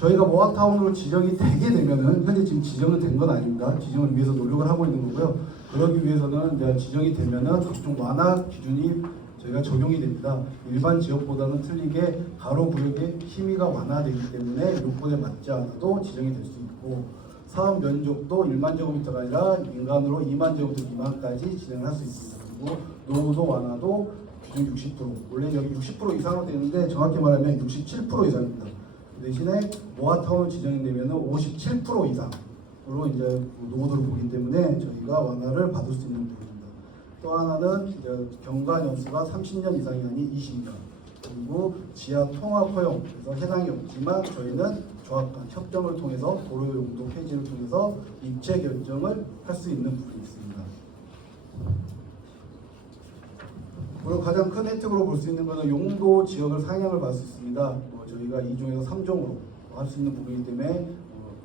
저희가 모아타운으로 지정이 되게 되면은, 현재 지금 지정은 된 건 아닙니다. 지정을 위해서 노력을 하고 있는 거고요. 그러기 위해서는 이제 지정이 되면은 각종 완화 기준이 저희가 적용이 됩니다. 일반 지역보다는 틀리게 가로 구역의 힘의가 완화되기 때문에 요건에 맞지 않아도 지정이 될 수 있고, 사업 면적도 1만 제곱미터가 아니라 민간으로 2만 제곱미터 미만까지 진행을 할 수 있습니다. 그리고 노후도 완화도 기준 60%, 원래 여기 60% 이상으로 되는데 정확히 말하면 67% 이상입니다. 그 대신에 모아타운 지정이 되면 57% 이상으로 이제 노후도를 보기 때문에 저희가 완화를 받을 수 있는 부분입니다. 또 하나는 이제 경관 연수가 30년 이상이 아닌 20년, 그리고 지하 통합 허용, 그래서 해당이 없지만 저희는 조합 간 협정을 통해서 도로 용도 폐지를 통해서 입체 결정을 할 수 있는 부분이 있습니다. 그리고 가장 큰 혜택으로 볼 수 있는 것은 용도 지역을 상향을 받을 수 있습니다. 저희가 2종에서 3종으로 할 수 있는 부분이기 때문에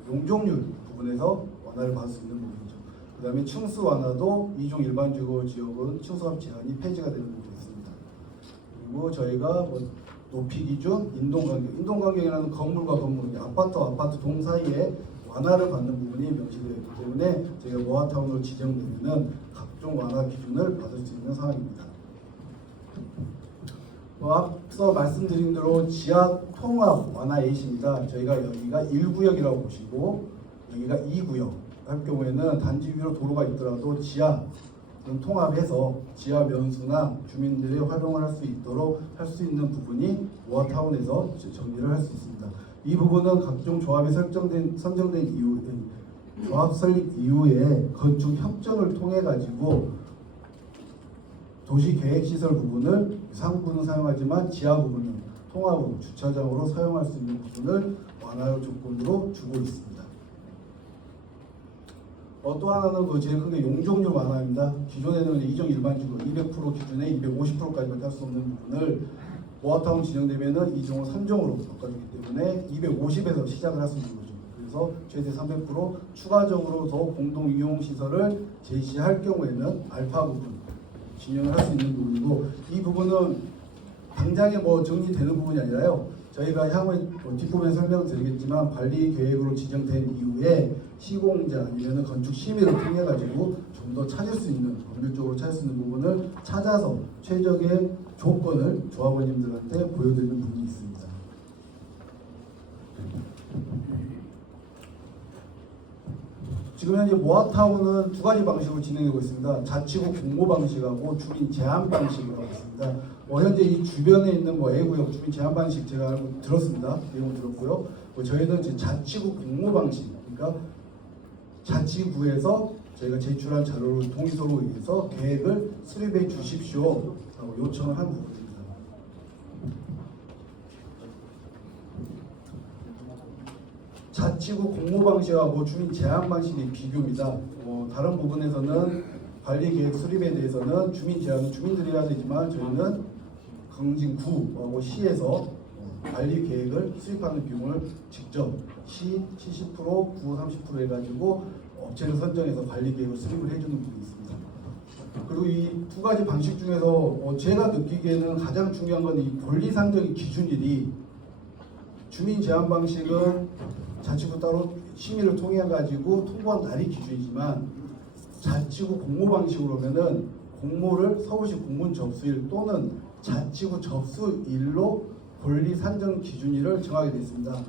용적률 부분에서 완화를 받을 수 있는 부분이죠. 그 다음에 층수 완화도 2종 일반주거 지역은 층수합 제한이 폐지가 되는 부분이 있습니다. 그리고 저희가 높이 기준, 인동간격이라는 건물과 건물, 아파트와 아파트 동 사이에 완화를 받는 부분이 명시되어 있기 때문에 저희가 모아타운으로 지정되면 각종 완화 기준을 받을 수 있는 상황입니다. 앞서 말씀드린 대로 지하 통합 완화 A입니다. 저희가 여기가 1구역이라고 보시고 여기가 2구역 할 경우에는 단지 위로 도로가 있더라도 지하 통합해서 지하 면수나 주민들이 활용을 할 수 있도록 할 수 있는 부분이 모아타운에서 정리를 할 수 있습니다. 이 부분은 각종 조합이 선정된 이후, 조합 설립 이후에 건축 협정을 통해 가지고 도시계획시설 부분을 상부는 사용하지만 지하 부분은 통합으로 주차장으로 사용할 수 있는 부분을 완화 조건으로 주고 있습니다. 또 하나는 제일 큰 게 용적률 완화입니다. 기존에는 2종 일반주거 200% 기준에 250%까지밖에 할 수 없는 부분을 모아타운 지정되면은 2종을 3종으로 바꿔주기 때문에 250에서 시작을 할 수 있는 거죠. 그래서 최대 300% 추가적으로 더 공동 이용 시설을 제시할 경우에는 알파 부분 진행을 할 수 있는 부분이고, 이 부분은 당장에 정리되는 부분이 아니라요. 저희가 향후에 뒷부분에 설명을 드리겠지만 관리 계획으로 지정된 이후에 시공자 아니면 건축 심의를 통해 가지고 좀 더 찾을 수 있는, 법률적으로 찾을 수 있는 부분을 찾아서 최적의 조건을 조합원님들한테 보여드리는 부분이 있습니다. 지금 현재 모아타운은 두 가지 방식으로 진행되고 있습니다. 자치구 공모 방식하고 주민 제한 방식이라고 있습니다. 현재 이 주변에 있는 A구역 주민 제한 방식 제가 알고 들었습니다. 내용 들었고요. 저희는 이제 자치구 공모 방식, 그러니까 자치구에서 저희가 제출한 자료를 동의서로 의해서 계획을 수립해 주십시오 하고 요청을 한 부분입니다. 자치구 공모 방식하고 주민 제한 방식의 비교입니다. 다른 부분에서는 관리 계획 수립에 대해서는 주민 제한은 주민들이 해야 되지만 저희는 강진구하고 시에서 관리 계획을 수립하는 비용을 직접 시 70%, 구 30% 해가지고 업체를 선정해서 관리 계획을 수립을 해주는 부분이 있습니다. 그리고 이 두 가지 방식 중에서 제가 느끼기에는 가장 중요한 건 이 권리 산정의 기준일이, 주민 제한 방식은 자치구 따로 심의를 통해 가지고 통보한 날이 기준이지만 자치구 공모 방식으로 하면은 공모를 서울시 공문 접수일 또는 자치구 접수일로 권리 산정 기준일을 정하게 되어 있습니다.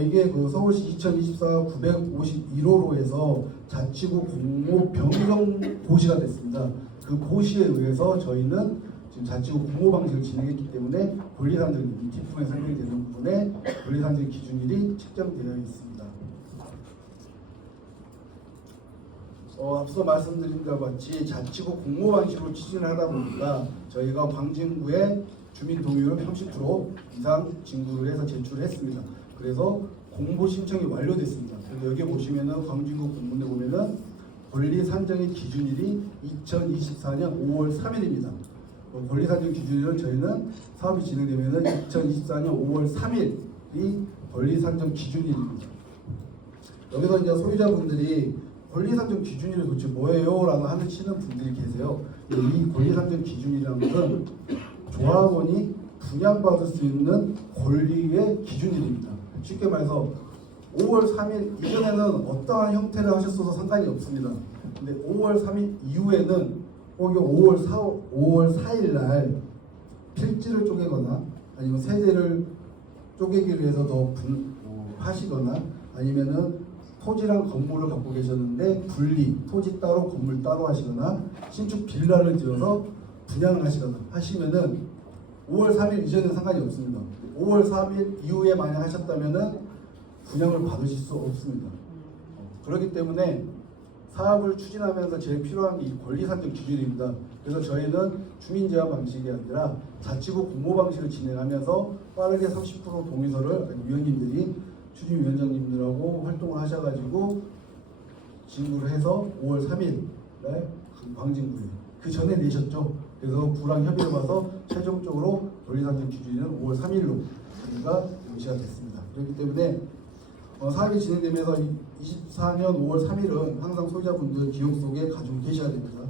이게 서울시 2024 951호로 해서 자치구 공모 변경 고시가 됐습니다. 그 고시에 의해서 저희는 지금 자치구 공모 방식을 진행했기 때문에 권리 산정, 이 뒷부분에 설명이 되는 부분에 권리 산정 기준일이 책정되어 있습니다. 앞서 말씀드린 것과 같이 자치구 공모 방식으로 추진을 하다 보니까 저희가 광진구에 주민 동의율을 30% 이상 징구를 해서 제출을 했습니다. 그래서 공보 신청이 완료됐습니다. 그래서 여기 보시면은 광진구 공문에 보면은 권리 산정의 기준일이 2024년 5월 3일입니다. 권리 산정 기준일은 저희는 사업이 진행되면은 2024년 5월 3일이 권리 산정 기준일입니다. 여기서 이제 소유자분들이 권리 산정 기준일이 도대체 뭐예요? 라고 하시는 분들이 계세요. 이 권리 산정 기준이라는 것은 조합원이 분양받을 수 있는 권리의 기준일입니다. 쉽게 말해서 5월 3일 이전에는 어떠한 형태를 하셨어도 상관이 없습니다. 근데 5월 3일 이후에는 혹은 5월 4일 날 필지를 쪼개거나 아니면 세대를 쪼개기 위해서 더 하시거나 아니면은 토지랑 건물을 갖고 계셨는데 분리, 토지 따로 건물 따로 하시거나 신축 빌라를 지어서 분양을 하시거나 하시면은 5월 3일 이전에는 상관이 없습니다. 5월 3일 이후에 만약 하셨다면은 분양을 받으실 수 없습니다. 그렇기 때문에 사업을 추진하면서 제일 필요한 게 이 권리산정 기준입니다. 그래서 저희는 주민제한 방식이 아니라 자치구 공모 방식을 진행하면서 빠르게 30% 동의서를 위원님들이 추진위원장님들하고 활동을 하셔가지고 진구를 해서 5월 3일에 광진구에 그 전에 내셨죠. 그래서 구랑 협의를 봐서 최종적으로 권리산정 기준은 5월 3일로 저희가 제시가 됐습니다. 그렇기 때문에 사업이 진행되면서 24년 5월 3일은 항상 소유자분들 기억 속에 가지고 계셔야 됩니다.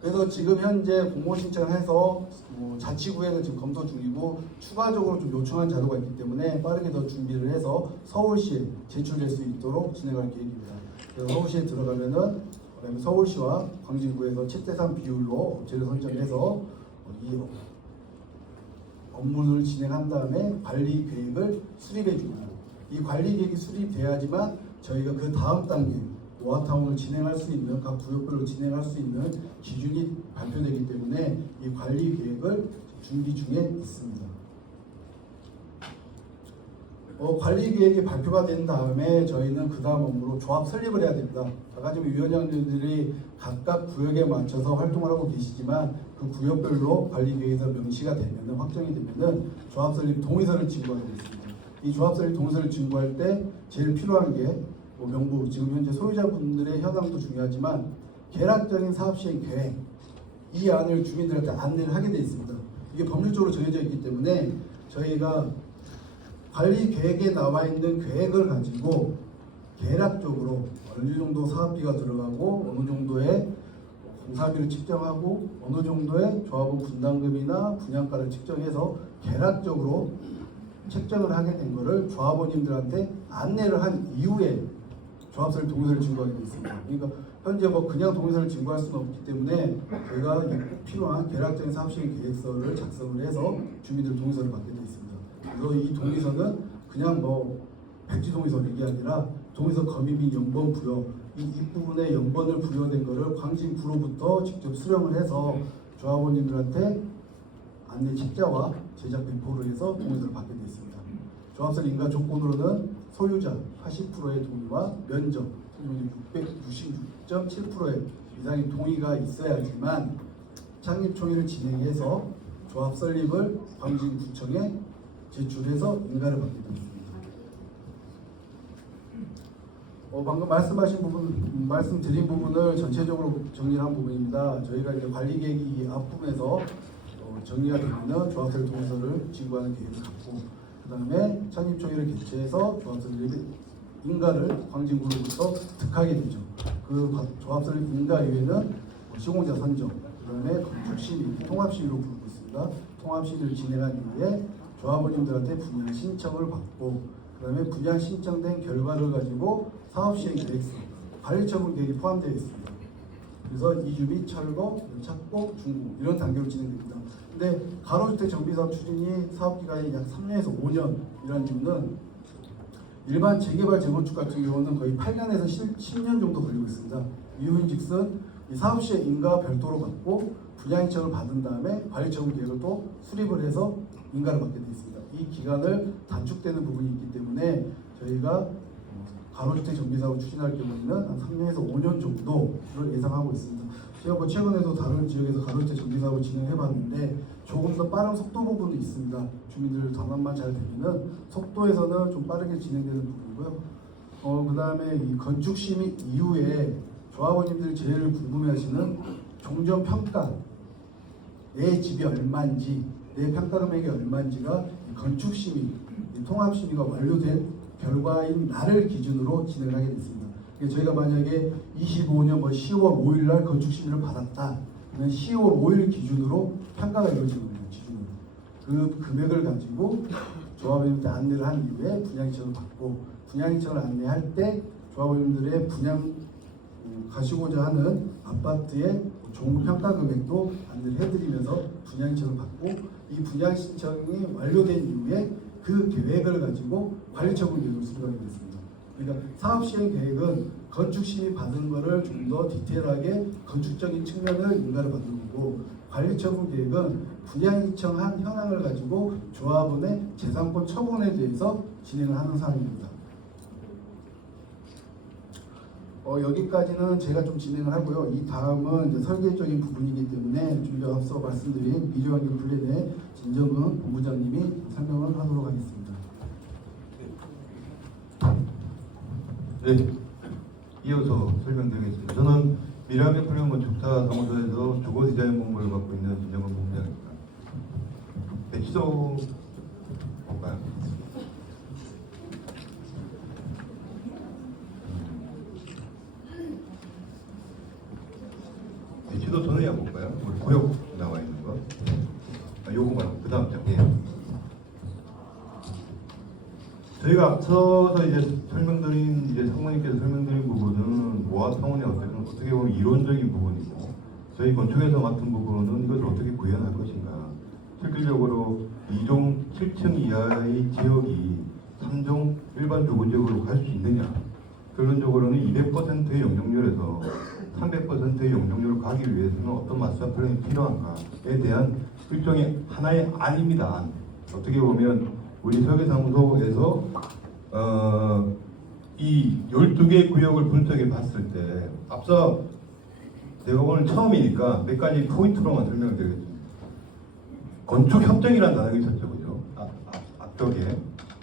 그래서 지금 현재 공모 신청을 해서 자치구에서 지금 검토 중이고 추가적으로 좀 요청한 자료가 있기 때문에 빠르게 더 준비를 해서 서울시에 제출될 수 있도록 진행할 계획입니다. 그래서 서울시에 들어가면은 그다음에 서울시와 광진구에서 7:3 비율로 업체를 선정해서 이 업무를 진행한 다음에 관리 계획을 수립해 주고 이 관리 계획이 수립돼야지만 저희가 그 다음 단계 노아타운을 진행할 수 있는 각 구역별로 진행할 수 있는 기준이 발표되기 때문에 이 관리 계획을 준비 중에 있습니다. 관리 계획이 발표가 된 다음에 저희는 그 다음 업무로 조합 설립을 해야 됩니다. 아까 지금 위원장님들이 각각 구역에 맞춰서 활동을 하고 계시지만 그 구역별로 관리 계획에서 명시가 되면은 확정이 되면은 조합 설립 동의서를 진구하게 됐습니다. 이 조합 설립 동의서를 진구할 때 제일 필요한 게 명부 지금 현재 소유자분들의 현황도 중요하지만 계략적인 사업 시행 계획 이 안을 주민들한테 안내를 하게 되어 있습니다. 이게 법률적으로 정해져 있기 때문에 저희가 관리 계획에 나와 있는 계획을 가지고 계략적으로 어느 정도 사업비가 들어가고 어느 정도의 공사비를 측정하고 어느 정도의 조합원 분담금이나 분양가를 측정해서 계략적으로 책정을 하게 된 것을 조합원님들한테 안내를 한 이후에 조합설립 동의서를 진구하게 되어 있습니다. 그러니까 현재 그냥 동의서를 진구할 수는 없기 때문에 저희가 꼭 필요한 계략적인 사업시행 계획서를 작성을 해서 주민들 동의서를 받게 되어 있습니다. 그래서 이 동의서는 그냥 백지 동의서 이게 아니라 동의서 검의 및 영번 부여 이 부분에 영번을 부여된 것을 광진구로부터 직접 수령을 해서 조합원님들한테 안내 책자와 제작 배포를 해서 동의서를 받게 되어 있습니다. 조합설 인가 조건으로는 소유자 80%의 동의와 면적 666.7%의 이상의 동의가 있어야지만 창립총회를 진행해서 조합 설립을 광진구청에 제출해서 인가를 받게 됩니다. 방금 말씀드린 부분을 전체적으로 정리한 부분입니다. 저희가 이제 관리 계획이 앞부분에서 정리가 되면 조합설 동의서를 진구하는 계획을 갖고 그 다음에 창립총회를 개최해서 조합설립 인가를 광진구로부터 득하게 되죠. 그 조합설립 인가 이외에는 시공자 선정, 그 다음에 건축심의, 통합심의로 부르고 있습니다. 통합심의를 진행한 이후에 조합원님들한테 분양 신청을 받고 그 다음에 분양 신청된 결과를 가지고 사업시행 계획서, 관리처분 계획이 포함되어 있습니다. 그래서 이주 및 철거, 착공, 준공 이런 단계로 진행됩니다. 근데 가로주택 정비사업 추진이 사업기간이 약 3년에서 5년이라는 이유는 일반 재개발 재건축 같은 경우는 거의 8년에서 10년 정도 걸리고 있습니다. 이유인즉슨 이 사업시의 인가 별도로 받고 분양 신청을 받은 다음에 관리처분 계획을 또 수립을 해서 인가를 받게 되어 있습니다. 이 기간을 단축되는 부분이 있기 때문에 저희가 가로주택 정비사업을 추진할 경우에는 한 3년에서 5년 정도를 예상하고 있습니다. 제가 최근에도 다른 지역에서 가로주택 정비사업을 진행해봤는데 조금 더 빠른 속도 부분도 있습니다. 주민들 전환만 잘 되면은 속도에서는 좀 빠르게 진행되는 부분이고요. 그 다음에 이 건축심의 이후에 조합원님들이 제일 궁금해하시는 종전평가 내 집이 얼마인지 내 평가 금액이 얼마인지가 건축심의, 통합심의가 완료된 결과인 날을 기준으로 진행하게 됐습니다. 저희가 만약에 25년 10월 5일 날 건축심의를 받았다. 그러면 10월 5일 기준으로 평가가 이루어지는 겁니다. 기준으로. 그 금액을 가지고 조합원님한테 안내를 한 이후에 분양 신청을 받고 분양 신청을 안내할 때 조합원님들의 분양 가시고자 하는 아파트의 종합 평가 금액도 안내를 해드리면서 분양 신청을 받고 이 분양 신청이 완료된 이후에 그 계획을 가지고 관리처분 계획을 수립하게 됐습니다. 그러니까 사업 시행 계획은 건축 심의 받은 거를 좀 더 디테일하게 건축적인 측면을 인가를 받는 거고 관리처분 계획은 분양 신청한 현황을 가지고 조합원의 재산권 처분에 대해서 진행을 하는 사항입니다. 여기까지는 제가 좀 진행을 하고요. 이 다음은 이제 설계적인 부분이기 때문에 좀 더 앞서 말씀드린 미래환경 플랜의 진정근 본부장님이 설명을 하도록 하겠습니다. 네, 이어서 설명드리겠습니다. 저는 미래환경 플랜 건축사 사무소에서 주거 디자인 본부를 맡고 있는 진정근 본부장입니다. 네, 시도 볼까요? 지도 전에 볼까요? 우리 구역 나와 있는 거. 요거만 그 다음 장에 저희가 앞서서 이제 설명드린 상무님께서 설명드린 부분은 모아타운의 어떻게 보면 이론적인 부분이고 저희 건축에서 맡은 부분은 이것을 어떻게 구현할 것인가. 실질적으로 2종 7층 이하의 지역이 3종 일반 주거지역으로 갈 수 있느냐. 결론적으로는 200%의 용적률에서 300%의 용적률을 가기 위해서는 어떤 마스터 플랜이 필요한가에 대한 일종의 하나의 안입니다. 어떻게 보면 우리 설계사무소에서 이 12개의 구역을 분석해 봤을 때 앞서 제가 오늘 처음이니까 몇 가지 포인트로만 설명을 드리겠습니다. 건축협정이라는 단어가 있었죠, 그죠? 앞쪽에.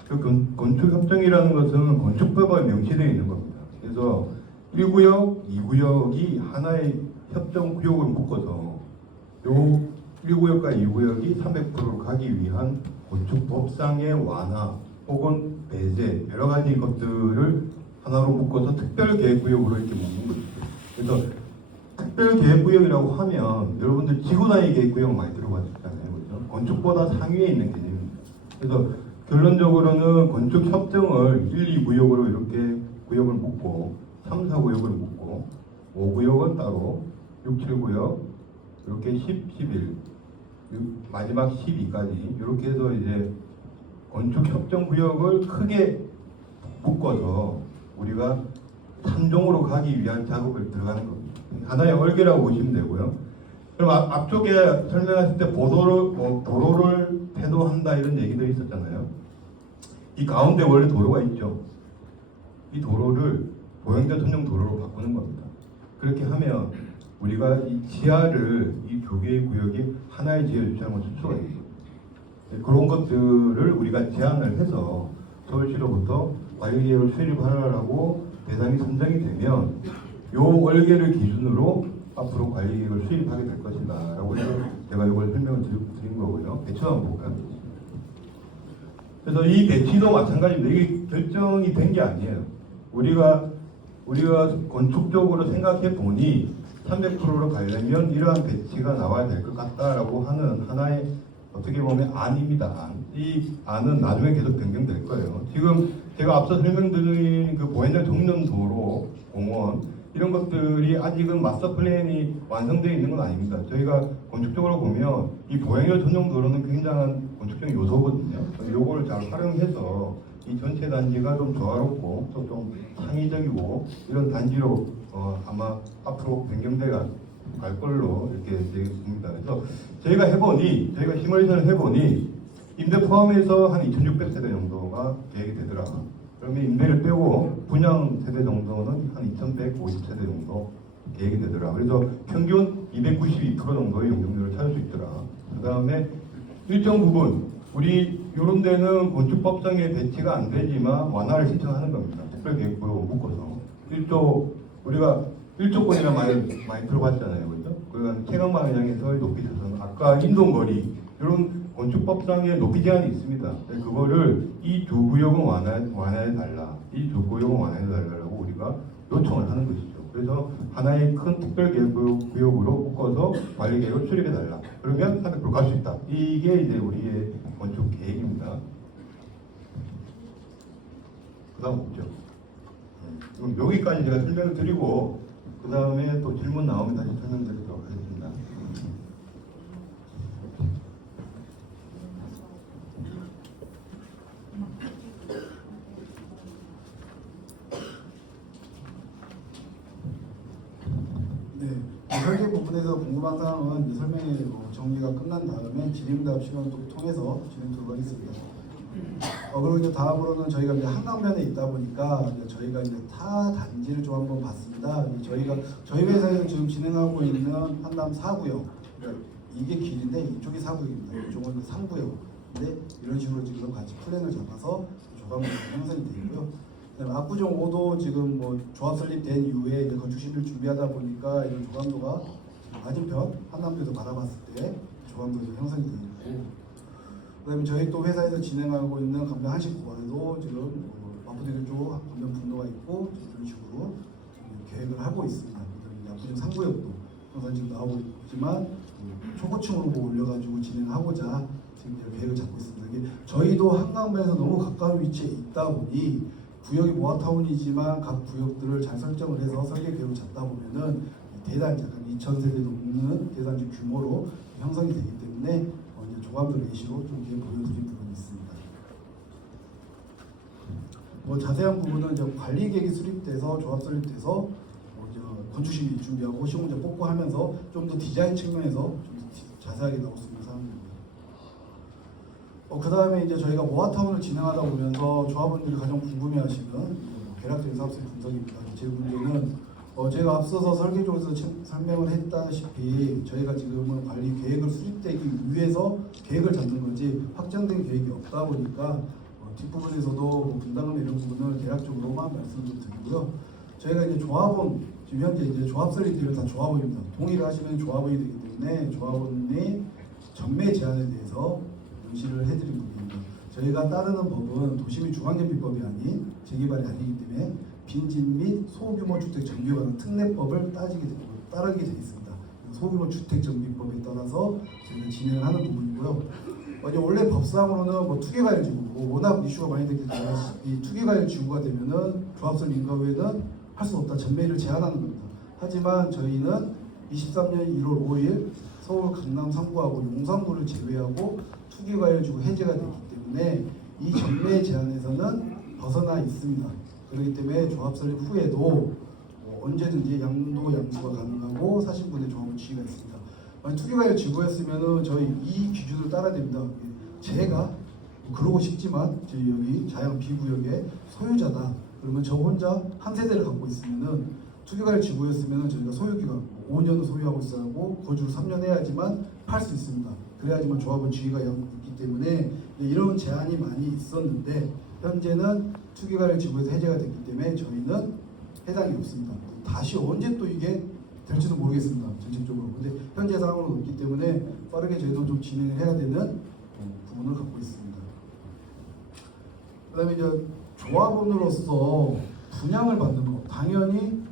그 건축협정이라는 것은 건축법에 명시되어 있는 겁니다. 그래서 1구역, 2구역이 하나의 협정구역을 묶어서 요 1구역과 2구역이 300%로 가기 위한 건축법상의 완화 혹은 배제 여러 가지 것들을 하나로 묶어서 특별계획구역으로 이렇게 묶는 거죠. 그래서 특별계획구역이라고 하면 여러분들 지구단위 계획구역 많이 들어봤잖아요. 그렇죠? 건축보다 상위에 있는 개념입니다. 그래서 결론적으로는 건축협정을 1, 2구역으로 이렇게 구역을 묶고 3, 4구역을 묶고 5구역은 따로 6, 7구역 이렇게 10, 11 마지막 12까지 이렇게 해서 이제 건축협정구역을 크게 묶어서 우리가 3종으로 가기 위한 작업을 들어가는 겁니다. 하나의 얼개라고 보시면 되고요. 그럼 앞쪽에 설명하실 때 도로를 태도한다 이런 얘기들이 있었잖아요. 이 가운데 원래 도로가 있죠. 이 도로를 보행자 전용 도로로 바꾸는 겁니다. 그렇게 하면 우리가 이 지하를 이 두 개의 구역이 하나의 지하를 주차하는 것을 수가 있습니다. 그런 것들을 우리가 제안을 해서 서울시로부터 관리계획을 수립하라고 대상이 선정이 되면 요 월계를 기준으로 앞으로 관리계획을 수립하게 될 것이다 라고 해서 제가 이걸 설명을 드린 거고요. 배치 한번 볼까요? 그래서 이 배치도 마찬가지입니다. 이게 결정이 된 게 아니에요. 우리가 건축적으로 생각해 보니 300%로 가려면 이러한 배치가 나와야 될 것 같다라고 하는 하나의 어떻게 보면 안입니다. 이 안은 나중에 계속 변경될 거예요. 지금 제가 앞서 설명드린 그 보행자 전용 도로, 공원 이런 것들이 아직은 마스터 플랜이 완성되어 있는 건 아닙니다. 저희가 건축적으로 보면 이 보행자 전용 도로는 굉장한 건축적인 요소거든요. 요거를 잘 활용해서 이 전체 단지가 좀 조화롭고 또 좀 창의적이고 이런 단지로 아마 앞으로 변경돼 갈 걸로 이렇게 되겠습니다. 그래서 저희가 시뮬레이션을 해보니 임대 포함해서 한 2,600세대 정도가 계획이 되더라. 그러면 임대를 빼고 분양 세대 정도는 한 2,150세대 정도 계획이 되더라. 그래서 평균 292% 정도의 용적률을 찾을 수 있더라. 그 다음에 일정 부분 우리 이런 데는 건축법상에 배치가 안 되지만 완화를 신청하는 겁니다. 특별계획구역으로 묶어서 우리가 1조권이나 많이 들어봤잖아요, 그렇죠? 그러니까 최강만 향해서의 높이 조선, 아까 인동거리 이런 건축법상의 높이 제한이 있습니다. 그거를 이 두 구역은 완화해 달라, 이 두 구역은 완화해 달라고 우리가 요청을 하는 것이죠. 그래서 하나의 큰 특별계획구역으로 묶어서 관리계획을 수립해 달라. 그러면 300% 갈 수 있다. 이게 이제 우리의 건축 계획입니다. 부담 없죠. 그럼 여기까지 제가 설명을 드리고 그 다음에 또 질문 나오면 다시 설명드리도록 하겠습니다. 네, 설계 부분에서 궁금한 사항은 이제 설명이 정리가 끝난 다음에 질의응답 시간을 또 통해서 진행하도록 하겠습니다. 그리고 이제 다음으로는 저희가 이제 한강변에 있다 보니까 이제 저희가 이제 타 단지를 좀 한번 봤습니다. 저희 회사에서 지금 진행하고 있는 한남 4구역, 그러니까 이게 길인데 이쪽이 4구역입니다. 이쪽은 3구역인데 이런 식으로 지금 같이 플랜을 잡아서 조합이 형성이 되어 있고요. 그다음에 압구정 5도 지금 뭐 조합 설립된 이후에 이제 건축 시를 준비하다 보니까 이런 조감도가 맞은편 한남도에서 바라봤을 때 조감도가 형성이 되어 있고. 그다음에 저희 또 회사에서 진행하고 있는 강변 한식공원에도 지금 마포대교 쪽 강변 분로가 있고 이런 식으로 계획을 하고 있습니다. 압구정 3구역도 항상 지금 나오고 있지만 초고층으로 올려가지고 진행하고자 지금 계획을 잡고 있습니다. 이게 저희도 한강변에서 너무 가까운 위치에 있다 보니 구역이 모아타운이지만 각 구역들을 잘 설정을 해서 설계 계획을 잡다 보면은 대단지 약간 2,000세대 넘는 대단지 규모로 형성이 되기 때문에 조감도 예시로 좀 이렇게 보여드린 부분이 있습니다. 자세한 부분은 이제 관리 계획이 수립돼서 조합 설립돼서 이제 건축심의 준비하고 시공자 뽑고 하면서 좀 더 디자인 측면에서 좀 더 자세하게 나올 수 있는 사항입니다. 그 다음에 이제 저희가 모아타운을 진행하다 보면서 조합원들이 가장 궁금해하시는 계략적인 사업성 분석입니다. 제 문제는 제가 앞서서 설계조에서 설명을 했다시피 저희가 지금은 관리 계획을 수립되기 위해서 계획을 잡는 거지 확정된 계획이 없다 보니까 뒷부분에서도 분담금 이런 부분을 대략적으로만 말씀을 좀 드리고요. 저희가 이제 조합원 지금 현재 이제 조합 설립되면 다 조합원입니다. 동의를 하시면 조합원이 되기 때문에 조합원의 전매 제한에 대해서 명시를 해드린 부분입니다. 저희가 따르는 법은 도시및 중앙정비법이 아닌 재개발이 아니기 때문에 빈집 및 소규모 주택 정비에 관한 특례법을 따르게 되어 있습니다. 소규모 주택 정비법에 따라서 저희가 진행을 하는 부분이고요. 원래 법상으로는 투기과열지구 워낙 이슈가 많이 됐기 때문에 이 투기과열지구가 되면은 조합설 인가 후에는 할 수 없다 전매를 제한하는 겁니다. 하지만 저희는 23년 1월 5일 서울 강남 3구하고 용산구를 제외하고 투기과열지구 해제가 되기 때문에 이 전매 제한에서는 벗어나 있습니다. 그렇기 때문에 조합 설립 후에도 언제든지 양수가 가능하고 사실분의 조합은 지위가 있습니다. 만약 투기과열 지구였으면은 저희 이 기준을 따라야 됩니다. 제가 그러고 싶지만 저희 여기 자양 B구역의 소유자다. 그러면 저 혼자 한 세대를 갖고 있으면은 투기과열 지구였으면은 저희가 소유기간 5년을 소유하고 있어야 하고 거주를 3년 해야지만 팔 수 있습니다. 그래야지만 조합은 지위가 있기 때문에 이런 제한이 많이 있었는데 현재는 투기과열 지구에서 해제가 됐기 때문에 저희는 해당이 없습니다. 다시 언제 또 이게 될지도 모르겠습니다. 정책적으로. 근데 현재 상황으로 없기 때문에 빠르게 저희도 좀 진행을 해야 되는 부분을 갖고 있습니다. 그 다음에 이제 조합원으로서 분양을 받는 거 당연히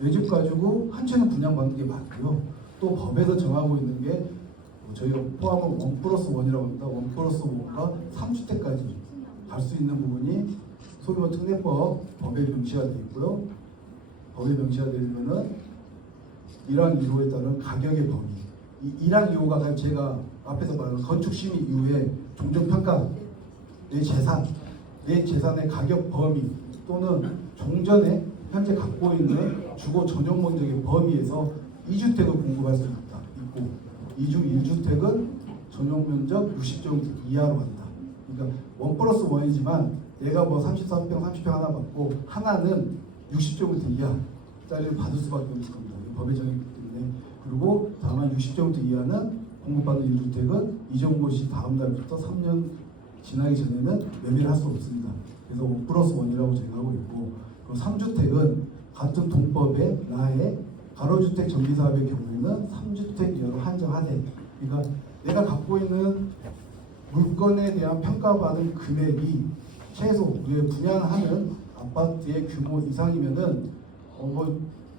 내 집 가지고 한 채는 분양받는 게 맞고요. 또 법에서 정하고 있는 게 저희가 포함은 1+1이라고 합니다. 1+1가 3주택까지 갈 수 있는 부분이 소규모 특례법 법에 명시가 되어 있고요. 법에 명시가 되면은 1항 2호에 따른 가격의 범위. 이 1항 2호가 제가 앞에서 말한 건축 심의 이후에 종전평가 내 재산의 가격 범위 또는 종전에 현재 갖고 있는 주거 전용 면적의 범위에서 2주택을 공급할 수 있고 1주택은 전용 면적 60제곱미터 이하로 한다. 그러니까 1+1이지만 내가 33평, 30평 하나 받고 하나는 60제곱미터 이하짜리를 받을 수밖에 없을 겁니다. 법에 정했기 때문에. 그리고 다만 60제곱미터 이하는 공급받는 1주택은 이전 시 다음 달부터 3년 지나기 전에는 매매를 할 수 없습니다. 그래서 5+1이라고 저희가 하고 있고, 그리고 3주택은 같은 동법에 나의 가로주택 정비사업의 경우에는 3주택 이하로 한정하되, 그러니까 내가 갖고 있는 물건에 대한 평가받은 금액이 최소 우리가 분양하는 아파트의 규모 이상이면은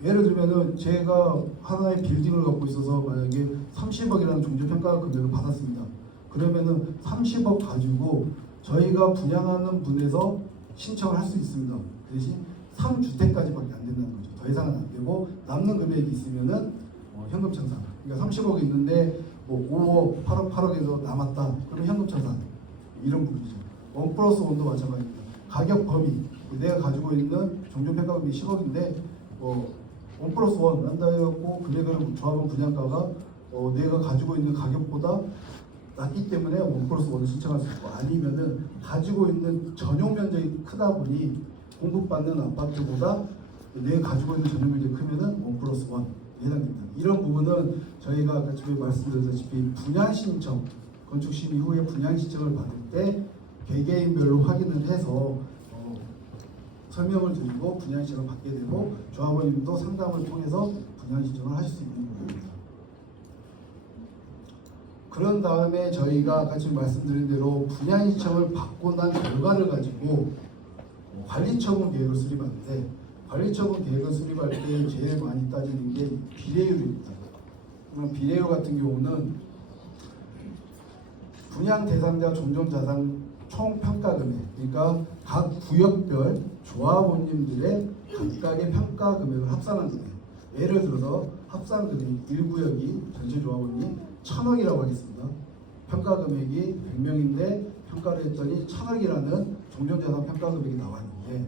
예를 들면은 제가 하나의 빌딩을 갖고 있어서 만약에 30억이라는 종전평가 금액을 받았습니다. 그러면은 30억 가지고 저희가 분양하는 분에서 신청을 할 수 있습니다. 그 대신 3주택까지밖에 안 된다는 거죠. 더 이상은 안 되고 남는 금액이 있으면은 현금 청산. 그러니까 30억이 있는데 뭐 5억, 8억, 8억에서 남았다. 그러면 현금 청산. 이런 부분이죠. 1+1도 마찬가지입니다. 가격 범위. 내가 가지고 있는 종전평가금이 10억인데 1+1 한다 해갖고 금액을 조합원 분양가가 내가 가지고 있는 가격보다 낮기 때문에 1+1을 신청할 수 있고, 아니면은 가지고 있는 전용 면적이 크다 보니 공급받는 아파트보다 내가 가지고 있는 전용 면적이 크면은 1+1 해당됩니다. 이런 부분은 저희가 아까 전에 말씀드렸다시피 분양 신청, 건축 심의 후에 분양 신청을 받을 때 개개인별로 확인을 해서 설명을 드리고 분양 신청을 받게 되고, 조합원님도 상담을 통해서 분양 신청을 하실 수 있는 부분입니다. 그런 다음에 저희가 아까 지금 말씀드린 대로 분양 신청을 받고 난 결과를 가지고 관리처분 계획을 수립하는데, 관리처분 계획을 수립할 때 제일 많이 따지는 게 비례율입니다. 그럼 비례율 같은 경우는 분양 대상자 종전자산 총 평가 금액, 그러니까 각 구역별 조합원님들의 각각의 평가 금액을 합산한 금액. 예를 들어서 합산 금액 1구역이 전체 조합원이 1,000억이라고 하겠습니다. 평가 금액이 100명인데 평가를 했더니 1,000억이라는 종전자산 평가 금액이 나왔는데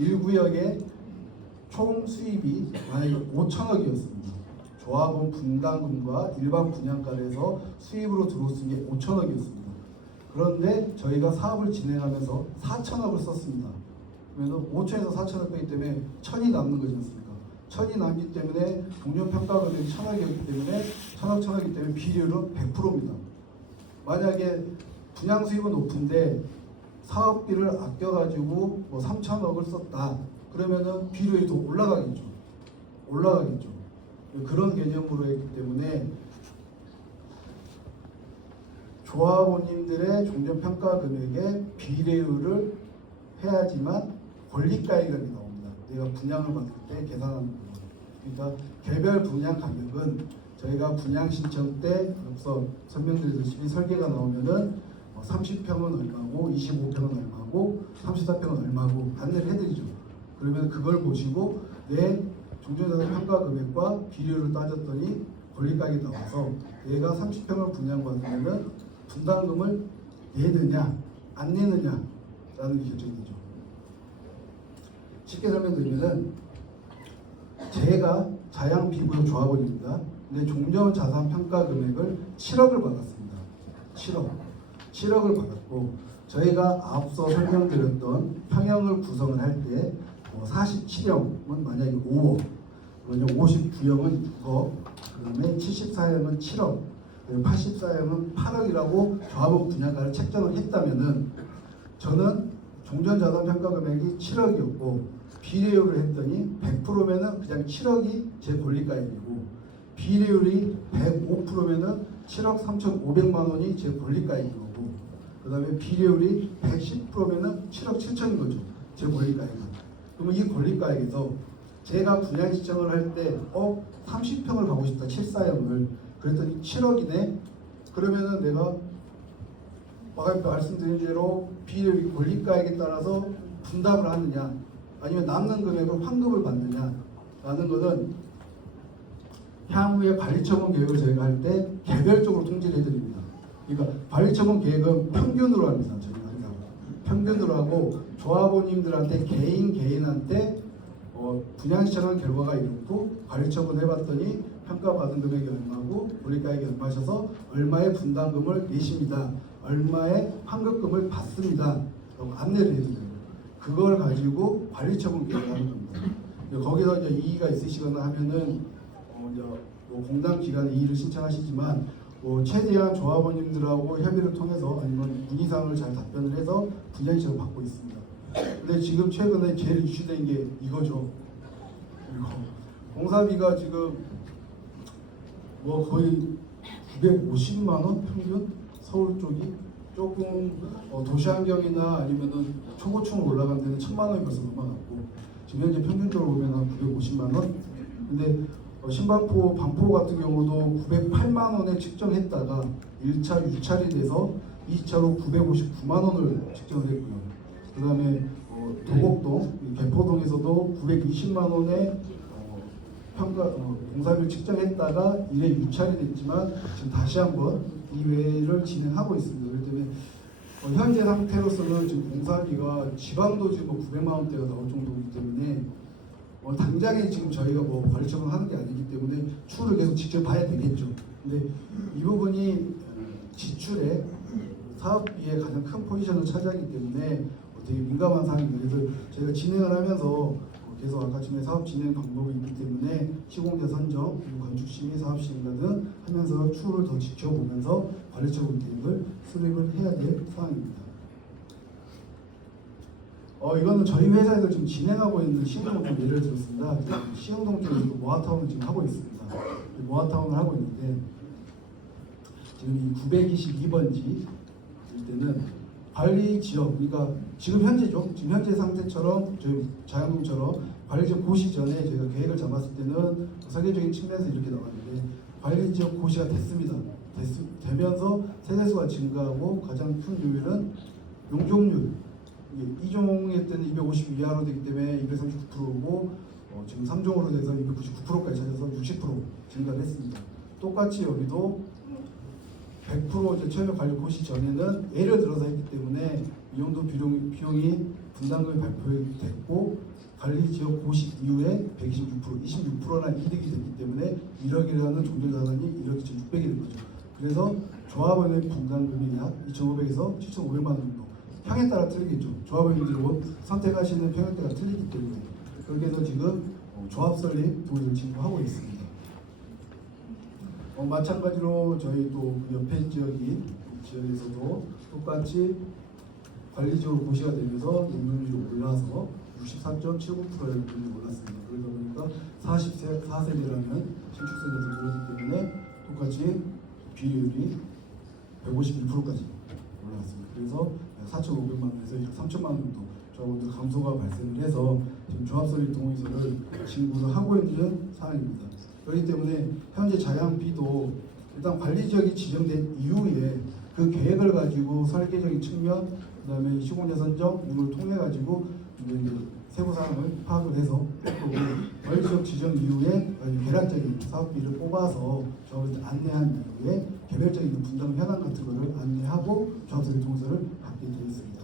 1구역의 총 수입이 만약에 5,000억이었습니다. 조합원 분담금과 일반 분양가에서 수입으로 들어온 게 5,000억이었습니다. 그런데 저희가 사업을 진행하면서 4,000억을 썼습니다. 그러면 5천에서 4,000억 빼기 때문에 1,000이 남는 거지 않습니까? 1,000이 남기 때문에 종전평가 금액이 1,000억이었기 때문에 1,000억 때문에 비율은 100%입니다. 만약에 분양 수입은 높은데 사업비를 아껴가지고 3,000억을 썼다. 그러면은 비율이 더 올라가겠죠. 그런 개념으로 했기 때문에 조합원님들의 종전평가 금액의 비례율을 해야지만 권리가액이 나옵니다. 내가 분양을 받을 때 계산하는 거예요. 그러니까 개별 분양 가격은 저희가 분양 신청 때 앞서 설명드렸듯이 설계가 나오면은 30평은 얼마고 25평은 얼마고 34평은 얼마고 안내를 해드리죠. 그러면 그걸 보시고 내 종전자산 평가 금액과 비례율을 따졌더니 권리가액이 나와서 내가 30평을 분양받으면 분담금을 내느냐 안 내느냐라는 게 결정이 되죠. 쉽게 설명드리면은 제가 자양 비구역 조합원입니다. 근데 종전자산 평가 금액을 7억을 받았습니다. 7억을 받았고, 저희가 앞서 설명드렸던 평형을 구성을 할 때 47형은 만약에 5억, 59형은 6억, 그다음에 74형은 7억, 84형은 8억이라고 조합원 분양가를 책정을 했다면은 저는 종전자산 평가 금액이 7억이었고 비례율을 했더니 100%면은 그냥 7억이 제 권리가액이고, 비례율이 105%면은 7억 3,500만 원이 제 권리가액인 거고, 그 다음에 비례율이 110%면은 7억 7천인 거죠. 제 권리가액은. 그러면 이 권리가액에서 제가 분양 신청을 할 때 30평을 가고 싶다, 74형을. 그랬더니 7억이네. 그러면은 내가 아까 말씀드린 대로 비례율 권리가액에 따라서 분담을 하느냐, 아니면 남는 금액을 환급을 받느냐라는 거는 향후에 관리처분 계획을 저희가 할 때 개별적으로 통지를 해드립니다. 그러니까 관리처분 계획은 평균으로 합니다. 저희가 항상 평균으로 하고, 조합원님들한테 개인한테 분양 신청한 결과가 이렇고 관리처분 해봤더니 평가받은 금액이 얼마고 권리가액이 얼마셔서 얼마의 분담금을 내십니다. 얼마의 환급금을 받습니다. 라고 안내를 해드려요. 그걸 가지고 관리처분 계획을 하는 겁니다. 거기서 이제 이의가 있으시거나 하면은 공당 기관에 이의를 신청하시지만 최대한 조합원님들하고 협의를 통해서 아니면 문의사항을 잘 답변을 해서 분양 신청을 받고 있습니다. 근데 지금 최근에 제일 이슈된 게 이거죠. 그리고 공사비가 지금 거의 950만 원 평균, 서울 쪽이 조금 도시환경이나 아니면은 초고층으로 올라간 데는 1,000만 원이 벌써 넘어갔고, 지금 현재 평균적으로 보면 한 950만 원. 근데 신반포, 반포 같은 경우도 908만 원에 측정했다가 1차 유찰이 돼서 2차로 959만 원을 측정을 했고요. 그 다음에 도곡동, 이 개포동에서도 920만 원의 공사비를 측정했다가 일에 유찰이 됐지만 지금 다시 한번 이회를 진행하고 있습니다. 그렇기 때문에 현재 상태로서는 지금 공사비가 지방도 지금 900만 원대가 나올 정도이기 때문에 당장에 지금 저희가 관리처분 하는 게 아니기 때문에 추후를 계속 지켜봐야 되겠죠. 근데 이 부분이 지출에 사업비의 가장 큰 포지션을 차지하기 때문에 되게 민감한 사항입니다. 그래서 저희가 진행을 하면서 계속 아까 전에 사업 진행 방법이 있기 때문에 시공자 선정, 그리고 건축 심의, 사업 시행과 등 하면서 추후를 더 지켜보면서 관리처분 계획을 수립을 해야 될 사항입니다. 이거는 저희 회사에서 지금 진행하고 있는 시흥동 좀 예를 들었습니다. 시흥동 쪽에서 모아타운을 지금 하고 있습니다. 모아타운을 하고 있는데 지금 이 922번지 때는 관리 지역, 그러니까 지금 현재죠. 지금 현재 상태처럼 저희 자양동처럼 관리 지역 고시 전에 저희가 계획을 잡았을 때는 설계적인 측면에서 이렇게 나왔는데 관리 지역 고시가 됐습니다. 되면서 세대수가 증가하고 가장 큰 요인은 용적률. 이종의 때는 250 이하로 되기 때문에 239%고 지금 3종으로 돼서 299%까지 찾아서 60% 증가를 했습니다. 똑같이 여기도 100% 이제 처음에 관리 고시 전에는 예를 들어서 했기 때문에 이 정도 비용이 분담금이 발표됐고 관리 지역 고시 이후에 126%, 26%나 이득이 됐기 때문에 1억이라는 종전자산이 1억 2,600이 된 거죠. 그래서 조합원의 분담금이 약 2,500에서 7,500만 원 정도. 평에 따라 틀리겠죠. 조합원들이 선택하시는 평형대가 틀리기 때문에 그렇게 해서 지금 조합 설립 동의를 진행하고 있습니다. 마찬가지로 저희 또 옆에 지역에서도 똑같이 관리적으로 고시가 되면서 용적률이 올라서 64.79%에 올랐습니다. 그러다 보니까 44세대라면 신축세대에서 그러기 때문에 똑같이 비율이 151%까지 올라왔습니다. 그래서 4,500만 원에서 3,000만 원 정도 조합원들 감소가 발생을 해서 지금 조합설립 동의서를 진구를 하고 있는 상황입니다. 그렇기 때문에 현재 자양비도 일단 관리지역이 지정된 이후에 그 계획을 가지고 설계적인 측면, 그다음에 시공자 선정 등을 통해 가지고 세부 사항을 파악을 해서 관리지역 지정 이후에 계략적인 사업비를 뽑아서 조합원들 안내한 이후에 개별적인 분담 현황 같은 것을 안내하고 조합설립 동의서를 받게 되어 있습니다.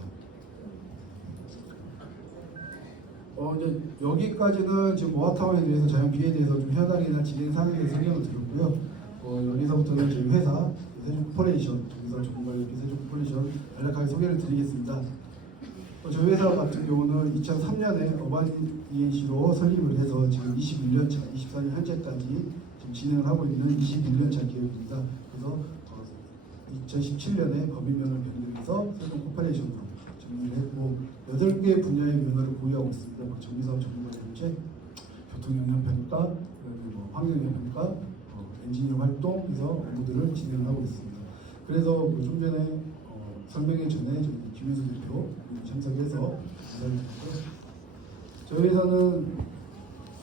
이제 여기까지는 지금 모아타운에 대해서 자연비에 대해서 좀 현황이나 진행 상황에 대해서 설명을 드렸고요. 여기서부터는 저희 회사 세종 코퍼레이션, 여기서 전문가협회 세종 코퍼레이션 간략하게 소개를 드리겠습니다. 저희 회사 같은 경우는 2003년에 어반 ENC로 설립을 해서 지금 21년차, 24년 현재까지 지금 진행을 하고 있는 21년차 기업입니다. 그래서 2017년에 법인명을 변경해서 세종 코퍼레이션으로 정리를 했고 8개 분야의 면허를 보유하고 있습니다. 정비사업 전문가협회, 교통영향평가, 환경영향평가, 엔지니어 활동에서 업무들을 진행하고 있습니다. 그래서 좀 전에 설명회 전에 김윤수 대표 참석해서 인사를 드렸고요. 저희 회사는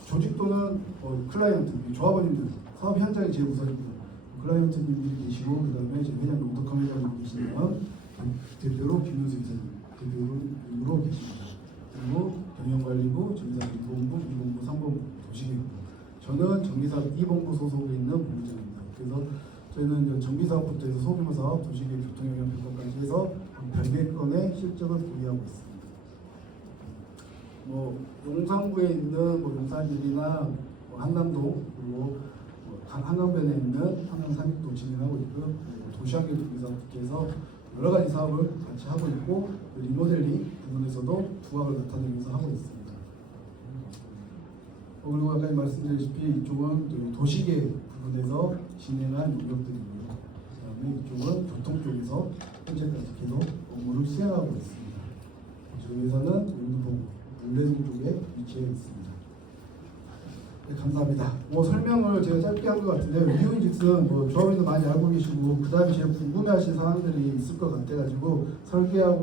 조직 또는 클라이언트, 조합원님들, 사업 현장이 제일 우선입니다. 클라이언트님들이 계시고 그 다음에 회장 오덕한 회장님 계시면 대표로 김윤수 이사님 대표로 계십니다. 그리고 경영관리부, 정비사업 2본부, 2본부, 3본부, 도시계획부. 저는 정비사업 2본부 소속에 있는 본부장입니다. 그래서 저희는 정비사업부터 해서 소규모사업, 도시계획, 교통영향평가까지 해서 100여 건의 실적을 보유하고 있습니다. 용산구에 있는 용산일이나 한남동 그리고 한강변에 있는 한강산익도 진행하고 있고요. 도시환경 정비사업부터 여러 가지 사업을 같이 하고 있고 리모델링 부분에서도 두각을 나타내면서 하고 있습니다. 그리고 아까 말씀드렸다시피 이쪽은 도시계획 부분에서 진행한 용역들이고요. 그다음에 이쪽은 교통 쪽에서 현재까지 계속 업무를 수행하고 있습니다. 저희 회사는 용두봉 울레동 쪽에 위치해 있습니다. 네, 감사합니다. 설명을 제가 짧게 한 것 같은데요. 이유인즉슨 조합원님도 많이 알고 계시고 그 다음에 제가 궁금해하실 사항들이 있을 것 같아가지고 설계하고